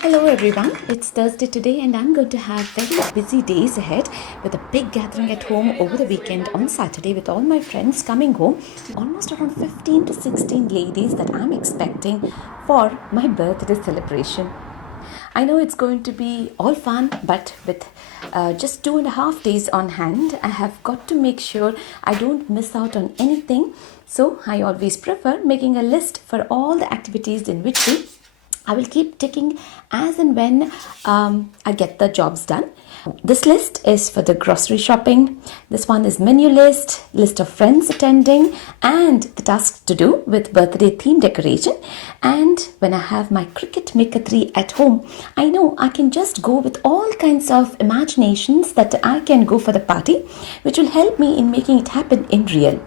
Hello everyone, it's Thursday today and I'm going to have very busy days ahead with a big gathering at home over the weekend on Saturday with all my friends coming home. Almost around 15 to 16 ladies that I'm expecting for my birthday celebration. I know it's going to be all fun, but with just 2.5 days on hand, I have got to make sure I don't miss out on anything. So I always prefer making a list for all the activities in which I will keep ticking as and when I get the jobs done. This list is for the grocery shopping. This one is menu list of friends attending, and the tasks to do with birthday theme decoration. And when I have my Cricut Maker 3 at home, I know I can just go with all kinds of imaginations that I can go for the party, which will help me in making it happen in real.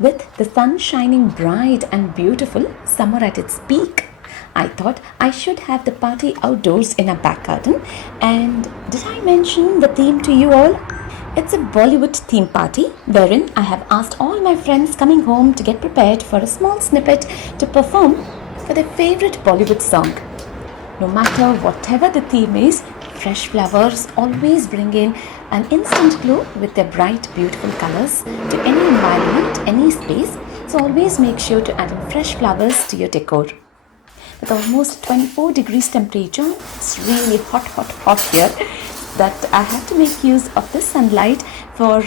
With the sun shining bright and beautiful, summer at its peak, I thought I should have the party outdoors in a back garden. And did I mention the theme to you all? It's a Bollywood theme party wherein I have asked all my friends coming home to get prepared for a small snippet to perform for their favorite Bollywood song. No matter whatever the theme is, fresh flowers always bring in an instant glow with their bright, beautiful colors to any environment, any space. So always make sure to add in fresh flowers to your decor. With almost 24 degrees temperature, it's really hot here that I have to make use of this sunlight for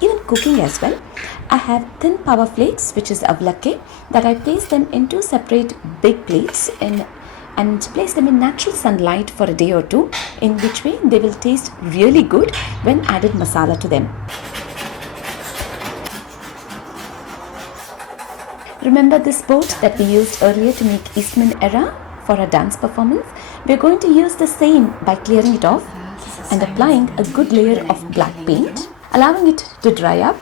even cooking as well. I have thin power flakes, which is avlake, that I place them into separate big plates and place them in natural sunlight for a day or two, in which way they will taste really good when added masala to them. Remember this boat that we used earlier to make Eastman era for a dance performance? We're going to use the same by clearing it off and applying a good layer of black paint, allowing it to dry up.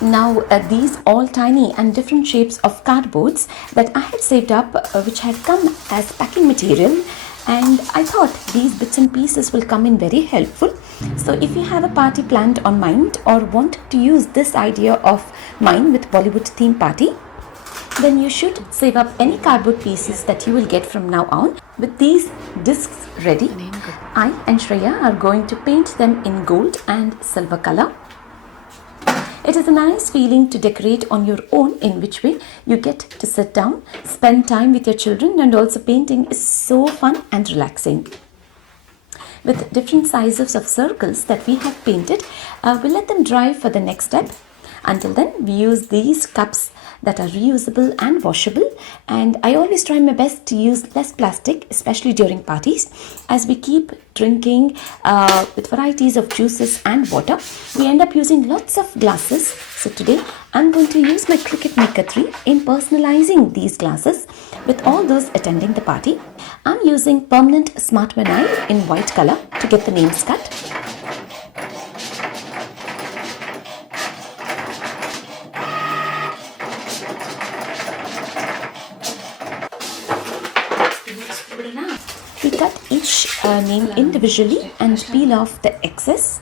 Now these all tiny and different shapes of cardboards that I had saved up, which had come as packing material, and I thought these bits and pieces will come in very helpful. So if you have a party planned on mind or want to use this idea of mine with Bollywood theme party, then you should save up any cardboard pieces that you will get from now on. With these discs ready, I and Shreya are going to paint them in gold and silver color. It is a nice feeling to decorate on your own, in which way you get to sit down, spend time with your children, and also painting is so fun and relaxing. With different sizes of circles that we have painted, we'll let them dry for the next step. Until then, we use these cups that are reusable and washable, and I always try my best to use less plastic, especially during parties. As we keep drinking with varieties of juices and water, we end up using lots of glasses. So today I'm going to use my Cricut Maker 3 in personalizing these glasses with all those attending the party. I'm using permanent smart vinyl in white color to get the names cut. We cut each name individually and peel off the excess.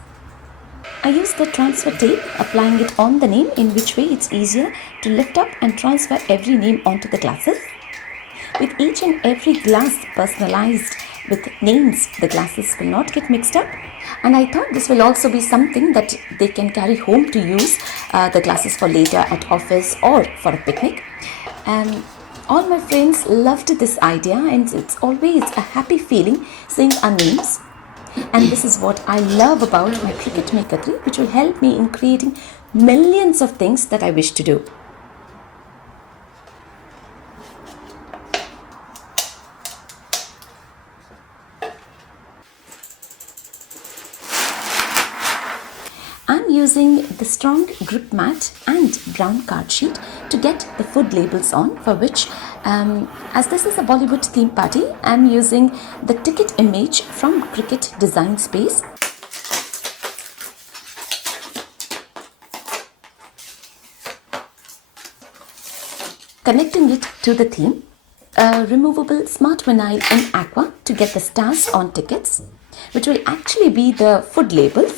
I use the transfer tape, applying it on the name, in which way it's easier to lift up and transfer every name onto the glasses. With each and every glass personalized with names, the glasses will not get mixed up. And I thought this will also be something that they can carry home to use the glasses for later at office or for a picnic. All my friends loved this idea, and it's always a happy feeling seeing our names. And this is what I love about my Cricut Maker 3, which will help me in creating millions of things that I wish to do. I'm using the strong grip mat and brown card sheet to get the food labels on, for which as this is a Bollywood theme party, I'm using the ticket image from Cricut Design Space. Connecting it to the theme, a removable smart vinyl in aqua to get the stars on tickets, which will actually be the food labels.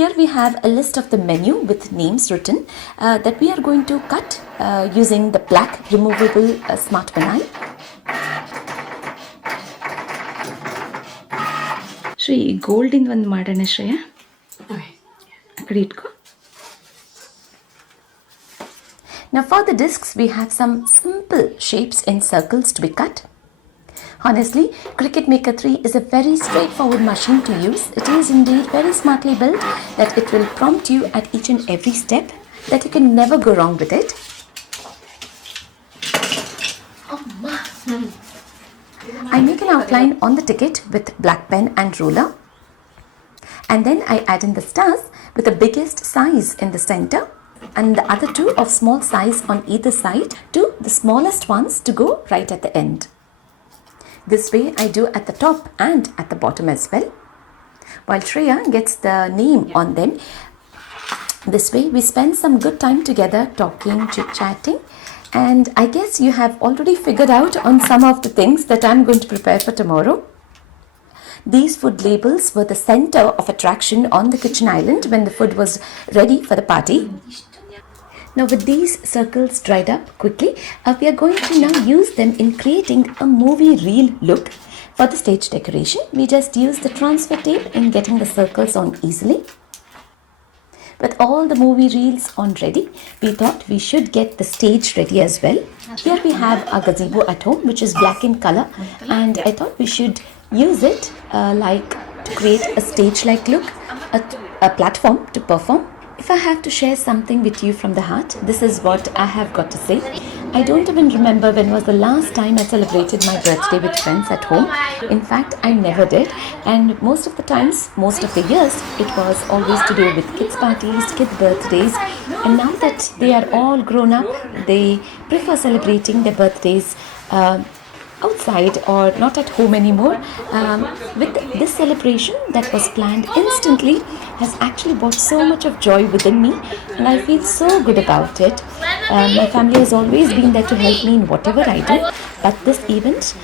Here we have a list of the menu with names written that we are going to cut using the black removable smart banai. Shri ಗೋಲ್ಡಿಂದ ಒಂದು ಮಾಡೋಣ ಶ್ರೇಯ ಆ ಕಡೆ ಇಟ್ಕೋ. Now for the discs we have some simple shapes in circles to be cut. Honestly, Cricut Maker 3 is a very straightforward machine to use. It is indeed very smartly built that it will prompt you at each and every step, that you can never go wrong with it. I make an outline on the ticket with black pen and ruler, and then I add in the stars with the biggest size in the center and the other two of small size on either side to the smallest ones to go right at the end. This way I do at the top and at the bottom as well, while Shreya gets the name on them. This way we spend some good time together talking, chit-chatting, and I guess you have already figured out on some of the things that I'm going to prepare for tomorrow. These food labels were the center of attraction on the kitchen island when the food was ready for the party. Now with these circles dried up quickly, we are going to now use them in creating a movie reel look. For the stage decoration, we just use the transfer tape in getting the circles on easily. With all the movie reels on ready, we thought we should get the stage ready as well. Here we have a gazebo at home which is black in color, and I thought we should use it to create a stage-like look, a platform to perform. If I have to share something with you from the heart, this is what I have got to say. I don't even remember when was the last time I celebrated my birthday with friends at home. In fact, I never did. And most of the times, most of the years, it was always to do with kids' parties, kids' birthdays. And now that they are all grown up, they prefer celebrating their birthdays outside or not at home anymore. With this celebration that was planned instantly has actually brought so much of joy within me, and I feel so good about it. My family has always been there to help me in whatever I do, but this event,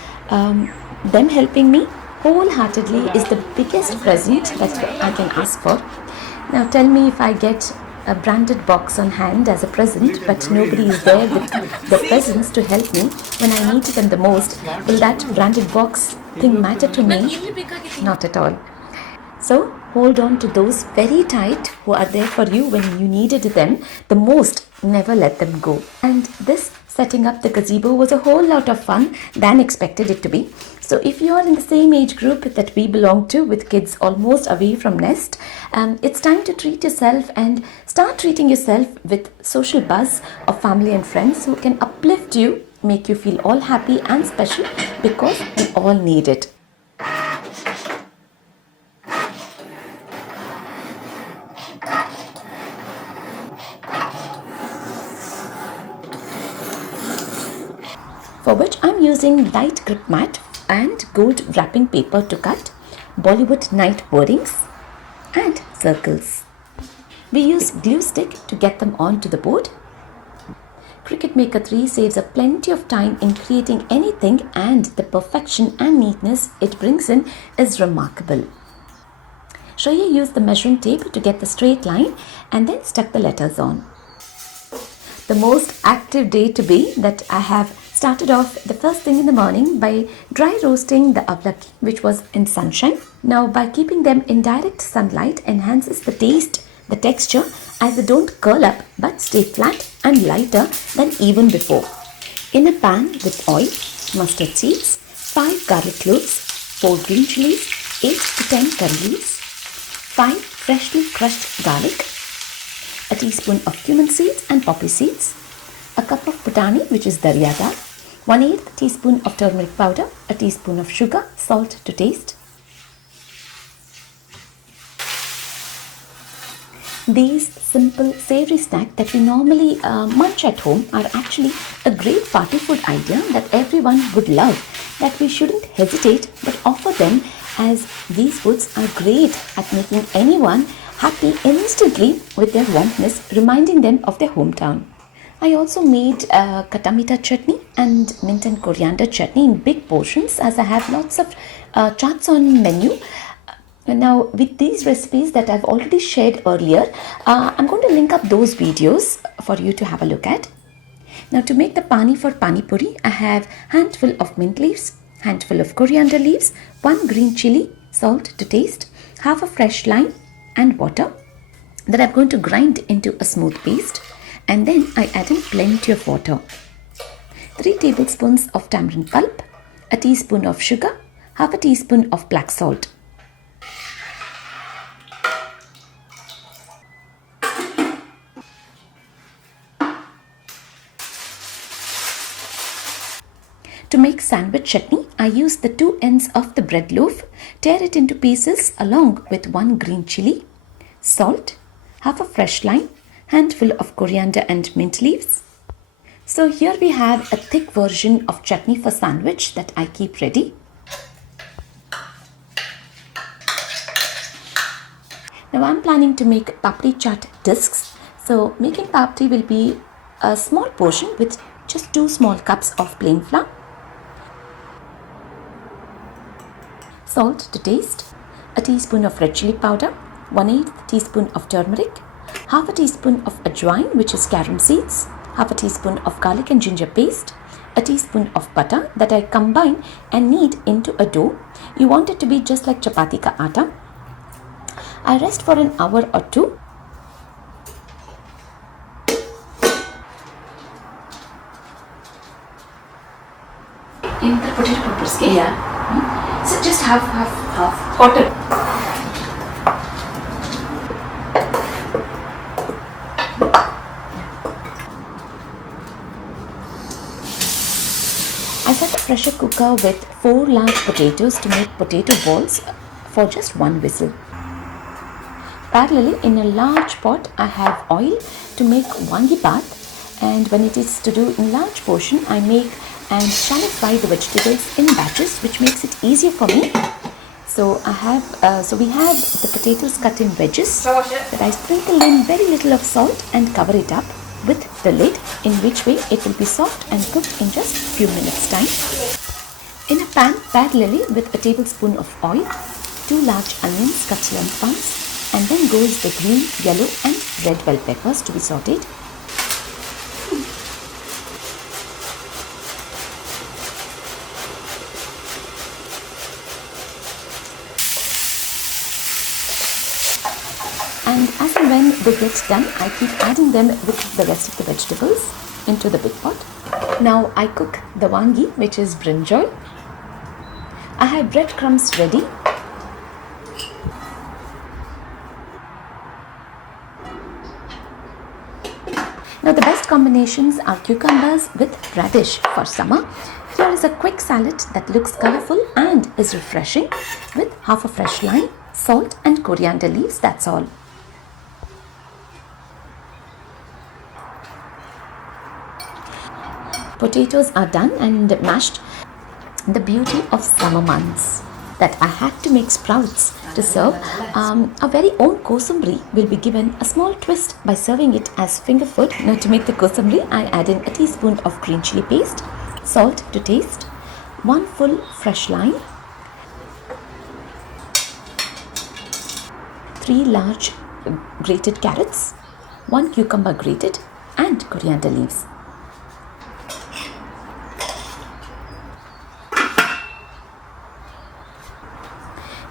them helping me wholeheartedly is the biggest present that I can ask for. Now tell me, if I get a branded box on hand as a present, but nobody is there with the presents to help me when I need them the most, will that branded box thing matter to me? Not at all. So hold on to those very tight who are there for you when you needed them the most. Never let them go. And this setting up the gazebo was a whole lot of fun than expected it to be. So if you are in the same age group that we belong to, with kids almost away from nest, it's time to treat yourself and start treating yourself with social buzz of family and friends who can uplift you, make you feel all happy and special, because we all need it. For which I'm using light grip mat and gold wrapping paper to cut Bollywood night wordings and circles. We use glue stick to get them onto the board. Cricut Maker 3 saves up plenty of time in creating anything, and the perfection and neatness it brings in is remarkable. Shreya used the measuring tape to get the straight line and then stuck the letters on. The most active day to be that I have started off the first thing in the morning by dry roasting the avlaki, which was in sunshine. Now, by keeping them in direct sunlight enhances the taste, the texture, as they don't curl up but stay flat and lighter than even before. In a pan with oil, mustard seeds, 5 garlic cloves, 4 green chilies, 8 to 10 curry leaves, 5 freshly crushed garlic, a teaspoon of cumin seeds and poppy seeds, a cup of putani, which is darya dal, 1/8 teaspoon of turmeric powder, a teaspoon of sugar, salt to taste. These simple savory snacks that we normally munch at home are actually a great party food idea that everyone would love, that we shouldn't hesitate but offer them, as these foods are great at making anyone happy instantly with their warmness, reminding them of their hometown. I also made katamita chutney and mint and coriander chutney in big portions, as I have lots of charts on menu. Now, with these recipes that I've already shared earlier, I'm going to link up those videos for you to have a look at. Now, to make the pani for pani puri, I have handful of mint leaves, handful of coriander leaves, 1 green chili, salt to taste, half a fresh lime and water that I'm going to grind into a smooth paste, and then I add in plenty of water. 3 tablespoons of tamarind pulp, a teaspoon of sugar, half a teaspoon of black salt. To make sandwich chutney, I use the 2 ends of the bread loaf, tear it into pieces along with 1 green chili, salt, half a fresh lime, handful of coriander and mint leaves. So here we have a thick version of chutney for sandwich that I keep ready. Now I'm planning to make papdi chaat discs. So making papdi will be a small portion with just 2 small cups of plain flour, salt to taste, a teaspoon of red chili powder, 1/8 teaspoon of turmeric, half a teaspoon of ajwain, which is carom seeds, half a teaspoon of garlic and ginger paste, a teaspoon of butter that I combine and knead into a dough. You want it to be just like chapati ka atta. I rest for an hour or 2. In the potato peppers, yeah. So just half. Quarter. I set a pressure cooker with 4 large potatoes to make potato balls for just 1 whistle. Parallelly, in a large pot, I have oil to make wangi bath, and when it is to do in large portion, I make and shallow fry the vegetables in batches, which makes it easier for me. So we have the potatoes cut in wedges that I sprinkle in very little of salt and cover it up with the lid, in which way it will be soft and cooked in just a few minutes time. In a pan, parallelly with a tablespoon of oil, 2 large onions cut lengthwise, and then goes the green, yellow and red bell peppers to be sauteed. And as and when they get done, I keep adding them with the rest of the vegetables into the big pot. Now I cook the wangi, which is brinjal. I have breadcrumbs ready. Now the best combinations are cucumbers with radish for summer. Here is a quick salad that looks colorful and is refreshing with half a fresh lime, salt and coriander leaves, that's all. Potatoes are done and mashed. The beauty of summer months that I had to make sprouts to serve. Our very own kosumbri will be given a small twist by serving it as finger food. Now to make the kosumbri, I add in a teaspoon of green chili paste, salt to taste, 1 full fresh lime, 3 large grated carrots, 1 cucumber grated and coriander leaves.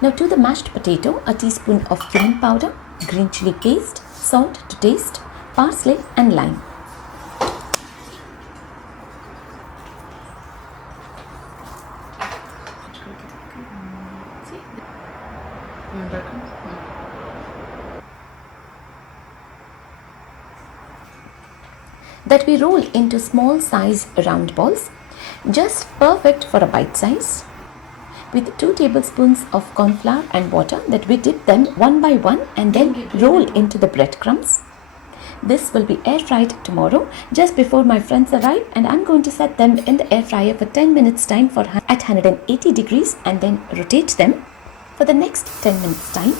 Now to the mashed potato, a teaspoon of cumin powder, green chili paste, salt to taste, parsley and lime. That we roll into small size round balls, just perfect for a bite size. With 2 tablespoons of corn flour and water, that we dip them one by one and then roll into the breadcrumbs. This will be air fried tomorrow just before my friends arrive, and I'm going to set them in the air fryer for 10 minutes time at 180 degrees and then rotate them for the next 10 minutes time.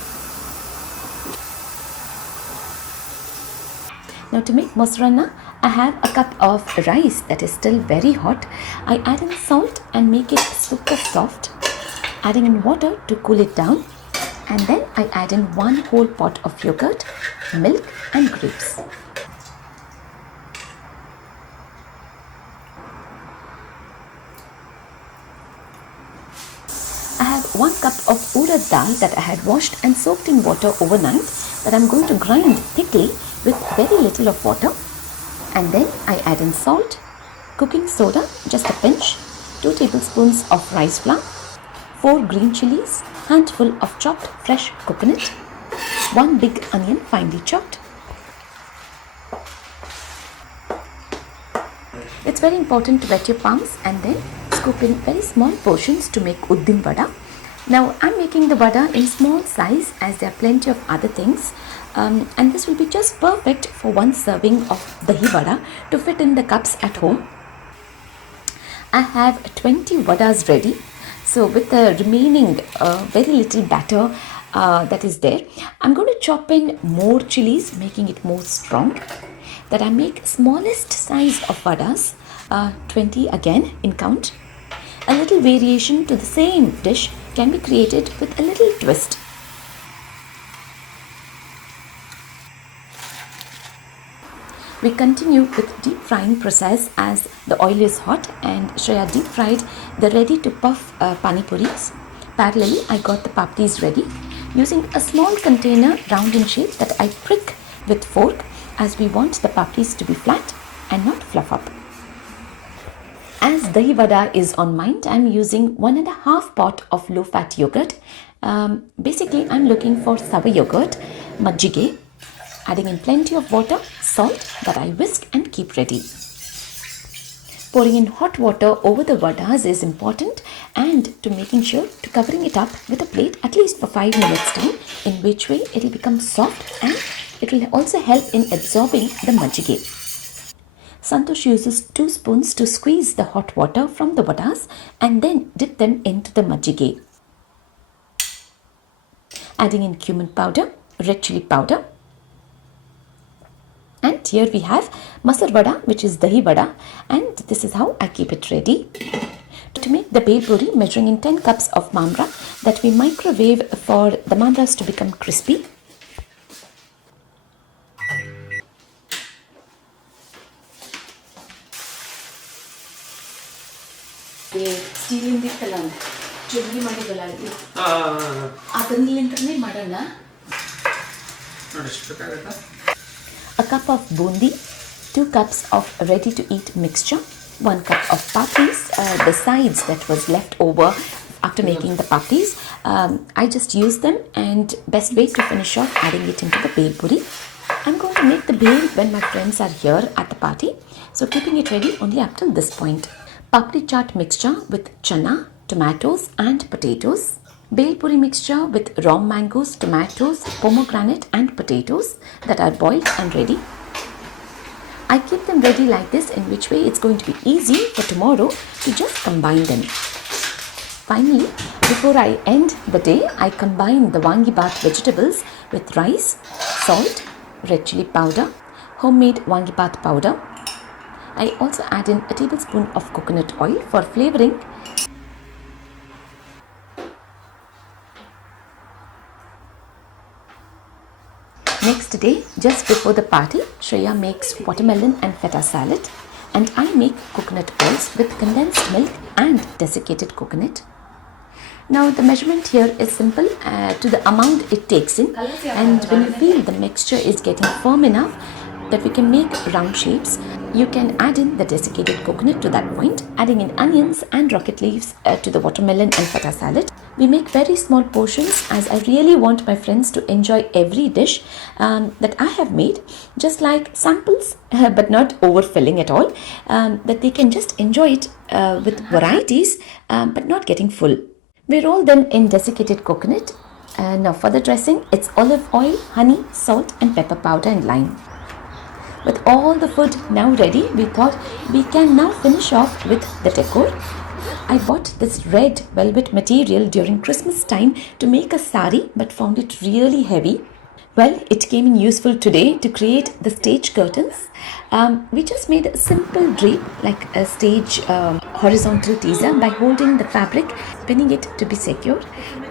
Now to make mozzarella, I have a cup of rice that is still very hot. I add in salt and make it super soft, adding in water to cool it down. And then I add in 1 whole pot of yogurt, milk and grapes. I have 1 cup of urad dal that I had washed and soaked in water overnight that I'm going to grind thickly with very little of water. And then I add in salt, cooking soda, just a pinch, 2 tablespoons of rice flour, 4 green chilies, handful of chopped fresh coconut, 1 big onion finely chopped. It's very important to wet your palms and then scoop in very small portions to make uddin vada. Now I'm making the vada in small size as there are plenty of other things, and this will be just perfect for 1 serving of dahi vada to fit in the cups at home. I have 20 vadas ready. So with the remaining very little batter that is there, I'm going to chop in more chilies, making it more strong. That I make smallest size of vadas, 20 again in count. A little variation to the same dish can be created with a little twist. We continue with deep frying process as the oil is hot, and Shreya deep fried the ready to puff pani puris. Parallelly, I got the papdis ready using a small container round in shape that I prick with fork, as we want the papdis to be flat and not fluff up. As dahi vada is on mind, I'm using 1.5 pot of low-fat yogurt. Basically, I'm looking for sour yogurt, majjige, adding in plenty of water, salt that I whisk and keep ready. Pouring in hot water over the vadas is important, and to making sure to covering it up with a plate at least for 5 minutes time, in which way it will become soft and it will also help in absorbing the majjige. Santosh uses 2 spoons to squeeze the hot water from the vadas and then dip them into the majjige. Adding in cumin powder, red chili powder. And here we have masar vada, which is dahi vada, and this is how I keep it ready. To make the bel puri, measuring in 10 cups of mamra that we microwave for the mamras to become crispy. ಸ್ಟೀಲಿಂದ ಇತ್ತಲ್ಲ ಚುರುಗಿ ಮಾಡಿದ್ವಲ್ಲ ಅದನ್ನಿಂದನೇ ಮಾಡೋಣ. A cup of bundi, 2 cups of ready-to-eat mixture, 1 cup of papdis, the sides that was left over after making the papdis. I just use them, and best way to finish off adding it into the bel puri. I'm going to make the bel when my friends are here at the party, so keeping it ready only up till this point. Papdi chaat mixture with chana, tomatoes and potatoes. Bel puri mixture with raw mangoes, tomatoes, pomegranate and potatoes that are boiled and ready. I keep them ready like this, in which way it's going to be easy for tomorrow to just combine them. Finally, before I end the day, I combine the wangibath vegetables with rice, salt, red chili powder, homemade wangibath powder. I also add in a tablespoon of coconut oil for flavoring. Next day, just before the party, Shreya makes watermelon and feta salad, and I make coconut balls with condensed milk and desiccated coconut. Now the measurement here is simple to the amount it takes in, and when you feel the mixture is getting firm enough that we can make round shapes, you can add in the desiccated coconut to that point, adding in onions and rocket leaves to the watermelon and feta salad. We make very small portions, as I really want my friends to enjoy every dish that I have made, just like samples but not overfilling at all, that they can just enjoy it with varieties but not getting full. We roll them in desiccated coconut. Now for the dressing, it's olive oil, honey, salt and pepper powder and lime. With all the food now ready, we thought we can now finish off with the decor. I bought this red velvet material during Christmas time to make a sari, but found it really heavy. Well, it came in useful today to create the stage curtains. We just made a simple drape like a stage horizontal teaser by holding the fabric, pinning it to be secure.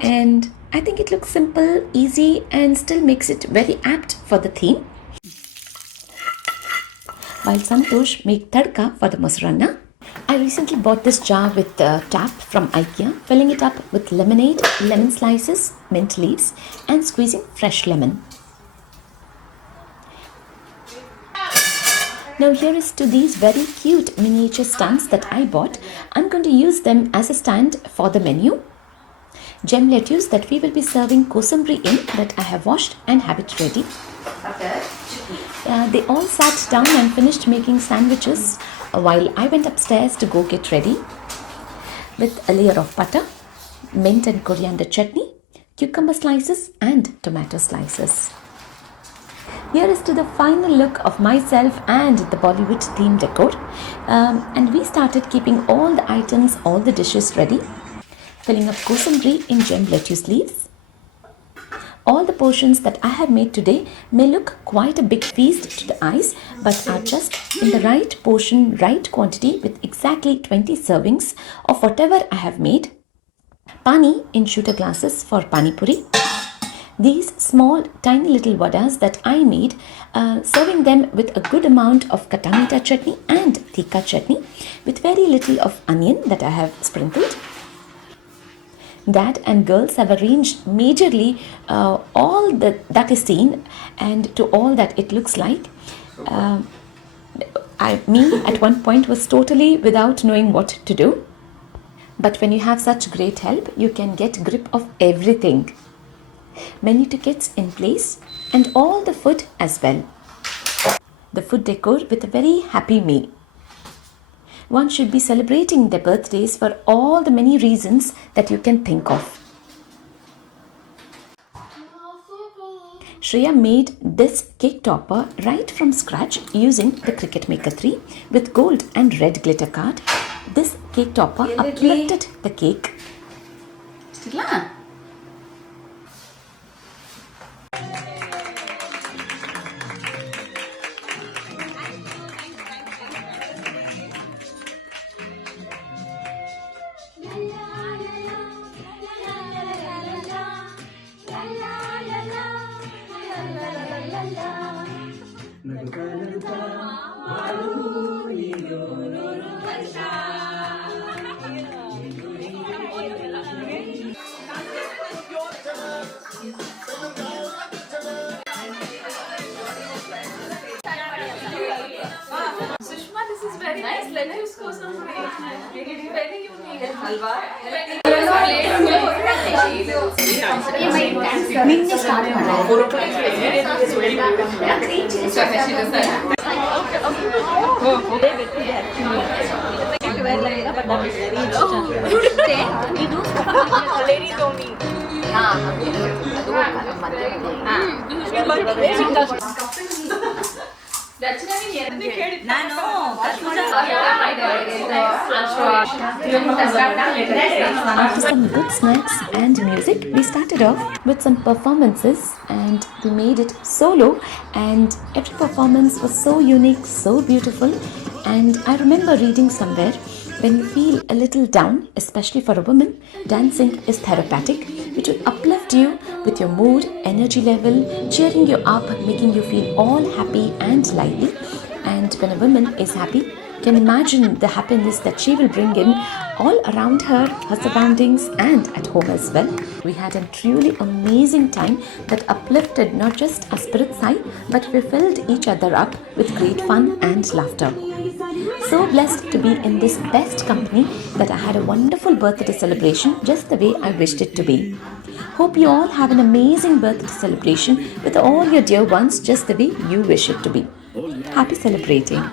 And I think it looks simple, easy, and still makes it very apt for the theme. While Santosh make tadka for the mosaranna, I recently bought this jar with tap from IKEA, filling it up with lemonade, lemon slices, mint leaves, and squeezing fresh lemon. Now here is to these very cute miniature stands that I bought. I'm going to use them as a stand for the menu. Gem lettuce that we will be serving kosamri in, that I have washed and have it ready. They all sat down and finished making sandwiches while I went upstairs to go get ready with a layer of butter, mint and coriander chutney, cucumber slices and tomato slices. Here is to the final look of myself and the Bollywood theme decor. And we started keeping all the items, all the dishes ready, filling up kosamri in gem lettuce leaves. All the portions that I have made today may look quite a big feast to the eyes, but are just in the right portion, right quantity with exactly 20 servings of whatever I have made. Pani in shooter glasses for pani puri. These small tiny little vadas that I made, serving them with a good amount of katamita chutney and tikka chutney with very little of onion that I have sprinkled. Dad and girls have arranged majorly all that is seen and to all that it looks like. Me at one point was totally without knowing what to do. But when you have such great help, you can get grip of everything. Menu tickets in place and all the food as well. The food decor with a very happy me. One should be celebrating their birthdays for all the many reasons that you can think of. Shreya made this cake topper right from scratch using the Cricut Maker 3 with gold and red glitter card. This cake topper uplifted the cake. Sushma, this is very nice. Lettuce kosamri. Very unique. Halwa. ನಿನ್ನೆ start After some good snacks and music, we started off with some performances and we made it solo, and every performance was so unique, so beautiful. And I remember reading somewhere, when you feel a little down, especially for a woman, dancing is therapeutic, which will uplift you with your mood, energy level, cheering you up, making you feel all happy and lively. And when a woman is happy, you can imagine the happiness that she will bring in all around her, her surroundings, and at home as well. We had a truly amazing time that uplifted not just our spirits high, but we filled each other up with great fun and laughter. So blessed to be in this best company that I had a wonderful birthday celebration just the way I wished it to be. Hope you all have an amazing birthday celebration with all your dear ones just the way you wish it to be. Happy celebrating.